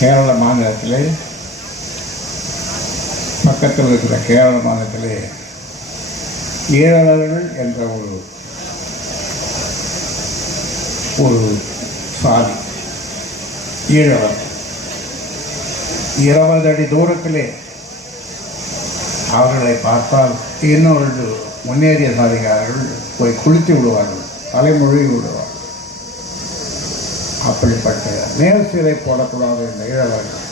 கேரள மாநிலத்திலே பக்கத்தில் இருக்கிற கேரள மாநிலத்திலே ஈழவர்கள் என்ற ஒரு ஒரு சாதி ஈழவர் இருபது அடி தூரத்திலே அவர்களை பார்த்தால் இன்னொரு முன்னேறிய சாதிகாரர்கள் போய் குளித்து விடுவார்கள் தலைமொழி விடுவார்கள். அப்படிப்பட்ட மேல் சிலை போடக்கூடாது என்ற இழவர்கள்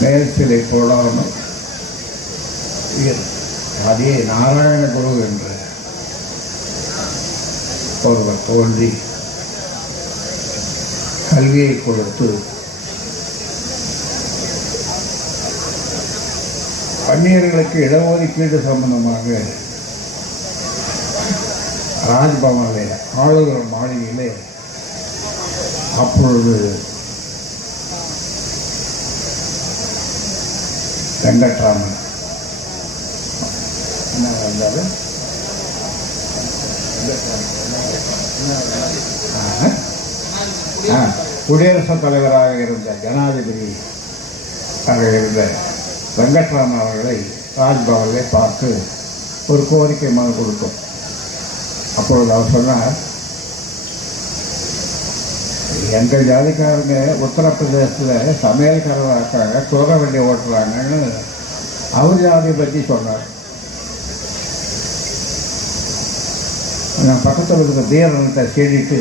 மேல் சிலை போடாமல் அதே நாராயண குரு என்று ஒருவர் தோன்றி கல்வியை கொடுத்து வன்னியர்களுக்கு இடஒதுக்கீடு சம்பந்தமாக ராஜ்பவனிலே ஆளுநர் மாளிகையிலே அப்பொழுது வெங்கட்ராமன். என்ன வந்தாரு? ஆ? குடியரசுத் தலைவராக இருந்த ஜனாதிபதி ஆக இருந்த வெங்கட்ராமன் அவர்களை ராஜ்பவனில் பார்த்து ஒரு கோரிக்கை மனு கொடுத்தோம். அப்பொழுது அவர் சொன்னார் எங்கள் ஜாதிக்காரங்க உத்தரப்பிரதேசத்தில் சமையல்காரராக இருக்காங்க குதிரை வண்டி ஓட்டுறாங்கன்னு அவர் ஜாதியை பற்றி சொன்னார். நான் பக்கத்தில் இருக்கிற தீரனத்தை சீழிட்டு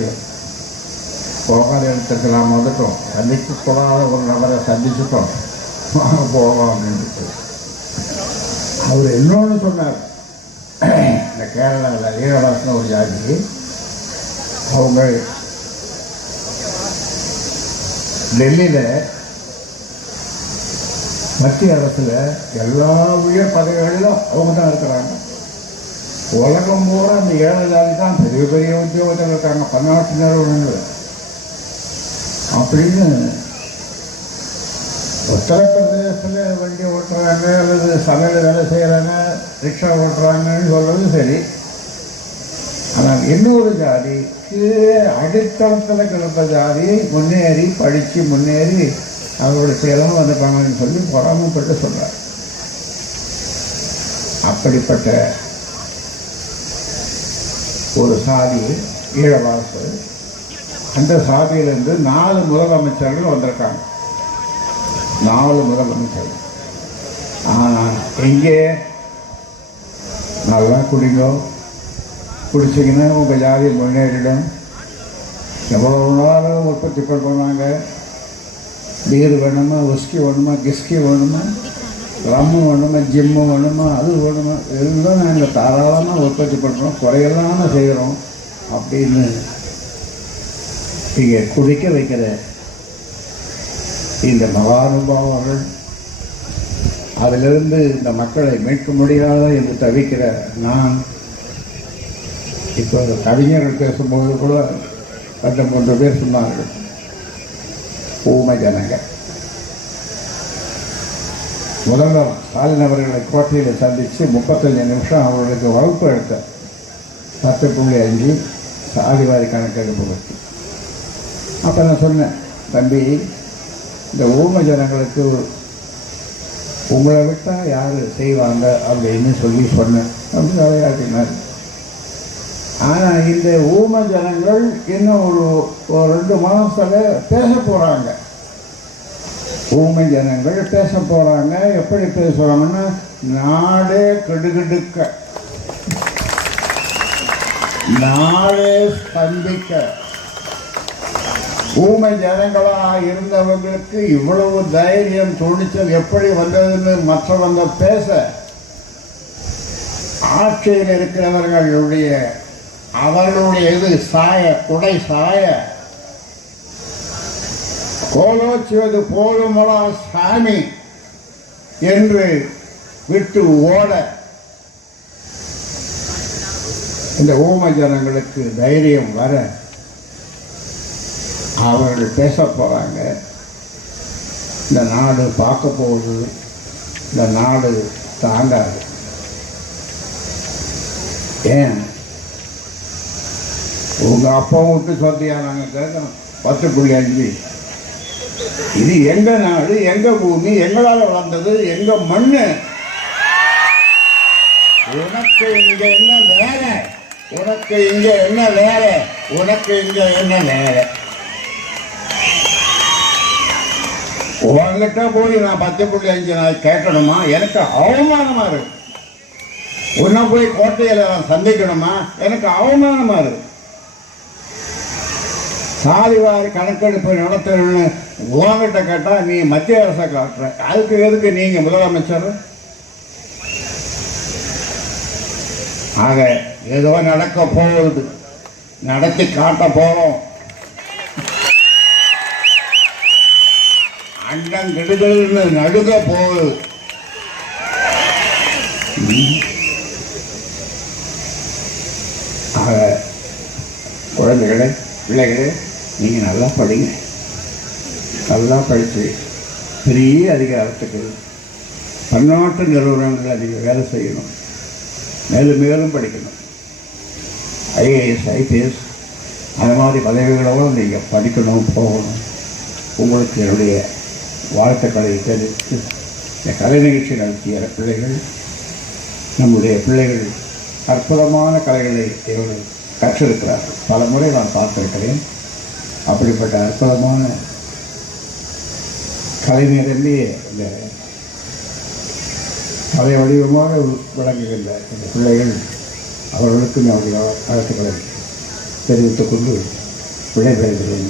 போகாத இடத்துக்கு நாம் வந்துட்டோம் சந்திக்கக்கூடாத ஒரு நபரை சந்திச்சுட்டோம். போகலாம் அப்படின்ட்டு. அவர் இன்னொன்று சொன்னார். இந்த கேரளாவில் ஈரவாசன ஒரு ஜாதி. அவங்க டெல்லியில் மத்திய அரசில் எல்லா உயர் பதவிகளிலும் அவங்க தான் இருக்கிறாங்க. உலகம் பூரா அந்த ஏழை ஜாதி தான். பெரிய பெரிய உத்தியோகத்தில் இருக்காங்க. பன்னாட்டு நிறுவனங்கள். அப்படின்னு உத்தரப்பிரதேசத்தில் வண்டி ஓட்டுறாங்க அல்லது சமையல் வேலை செய்கிறாங்க ரிக்ஷா ஓட்டுறாங்கன்னு சொல்கிறது சரி. ஆனால் இன்னொரு ஜாதி அடித்தளத்தில் கிடந்த ஜாதி முன்னேறி படித்து முன்னேறி அவரோட சேதம் வந்துட்டாங்கன்னு சொல்லி பொறாமப்பட்டு சொல்கிறார் அப்படிப்பட்ட ஒரு சாதி ஈழவாசு. அந்த சாதியிலிருந்து நாலு முதலமைச்சர்கள் வந்திருக்காங்க. நாலு முதலமைச்சர்கள். ஆனால் எங்கே? நல்லா குடிங்கோ. குடிச்சிங்கன்னா உங்கள் ஜாதி முன்னேறிடும் எவ்வளோ நாளும் உற்பத்தி பண்ணுறாங்க பீர் வேணுமா உஸ்கி வேணுமா கிஸ்கி வேணுமா ரம்மு வேணுமா ஜிம்மு வேணுமா அது வேணுமா எல்லாம் நாங்கள் தாராளமாக உற்பத்தி பண்ணுறோம் குறையெல்லாம் செய்கிறோம் அப்படின்னு இங்கே குடிக்க வைக்கிற இந்த மகானுபாவர்கள் அதிலிருந்து இந்த மக்களை மீட்க முடியாத என்று தவிக்கிற நான் இப்போ கவிஞர்கள் பேசும்போது கூட ரெண்டு மூன்று பேர் சொன்னார்கள். ஊமை ஜனங்க முதல்வர் ஸ்டாலின் அவர்களை கோட்டையில் சந்தித்து முப்பத்தஞ்சு நிமிஷம் அவர்களுக்கு வகுப்பு எடுத்த பத்து புள்ளி அஞ்சு சாதிவாரி கணக்கெடுப்பு பற்றி. அப்போ நான் சொன்னேன் தம்பி இந்த ஊமை ஜனங்களுக்கு உங்களை விட்டால் யார் செய்வாங்க? அப்படின்னு சொல்லி சொன்னேன். அப்படின்னு விளையாட்டினார் ஆனால் இந்த ஊமை ஜனங்கள் இன்னும் ஒரு ஒரு ரெண்டு மாதத்தில் பேச போகிறாங்க ஊமை ஜனங்கள் பேச போகிறாங்க எப்படி பேசுகிறாங்கன்னா நாடே கெடுகெடுக்க. நாடே ஸ்பந்திக்க. ஊமை ஜனங்களாக இருந்தவங்களுக்கு இவ்வளவு தைரியம் துணிச்சல் எப்படி வந்ததுன்னு மற்றவங்க பேச ஆட்சியில் இருக்கிறவர்களுடைய அவர்களுடைய இது சாய குடை சாய. கோலோச்சுவது போலுமலா சாமி என்று விட்டு ஓட. இந்த ஊமை ஜனங்களுக்கு தைரியம் வர அவர்கள் பேச போகிறாங்க இந்த நாடு பார்க்க போகுது. இந்த நாடு தாங்காது. ஏன்? உங்கள் அப்பாவும் விட்டு சொத்தையா நாங்கள் கேட்குறோம் பத்து புள்ளி அஞ்சு. இது எங்கள் நாடு எங்கள் பூமி எங்களால் வளர்ந்தது எங்கள் மண்ணு? உனக்கு இங்க என்ன வேலை? உனக்கு இங்க என்ன வேலை? உனக்கு இங்க என்ன வேலை? உங்ககிட்ட போய் நான் பத்து புள்ளி அஞ்சு நாள் கேட்கணுமா? எனக்கு அவமானமா இருக்கு. உன்னை போய் கோட்டையில நான் சந்திக்கணுமா? எனக்கு அவமானமா இருக்கு. சாதிவாரி கணக்கெடுப்பு நடத்தணும்னு உங்ககிட்ட கேட்டால் நீ மத்திய அரசை காட்டுற. அதுக்கு எதுக்கு நீங்கள் முதலமைச்சர்? ஆக ஏதோ நடக்க போகுது. நடத்தி காட்ட போகிறோம் அண்டம் கெடுதல்னு நடுக போகுது. ஆக குழந்தைகளே பிள்ளைகளே நீங்கள் நல்லா படிங்க. நல்லா படித்து பெரிய அதிகாரத்துக்கு பன்னாட்டு நிறுவனங்களில் நீங்கள் வேலை செய்யணும். மேலும் மேலும் படிக்கணும். ஐஏஎஸ் ஐபிஎஸ் அது மாதிரி பதவிகளோடு நீங்கள் படிக்கணும் போகணும். உங்களுக்கு என்னுடைய வாழ்த்துக்களை தெரிவித்து இந்த கலை நிகழ்ச்சி நடத்திய பிள்ளைகள் நம்முடைய பிள்ளைகள் அற்புதமான கலைகளை இவர்கள் கற்றிருக்கிறார்கள். பல முறை நான் பார்த்திருக்கிறேன். அப்படிப்பட்ட அற்புதமான கலைஞரிலேயே இந்த கலை வடிவமாக விளங்குகின்ற இந்த பிள்ளைகள் அவர்களுக்கும் என்னுடைய வாழ்த்துக்களை தெரிவித்துக் கொண்டு விடைபெறுகிறேன்.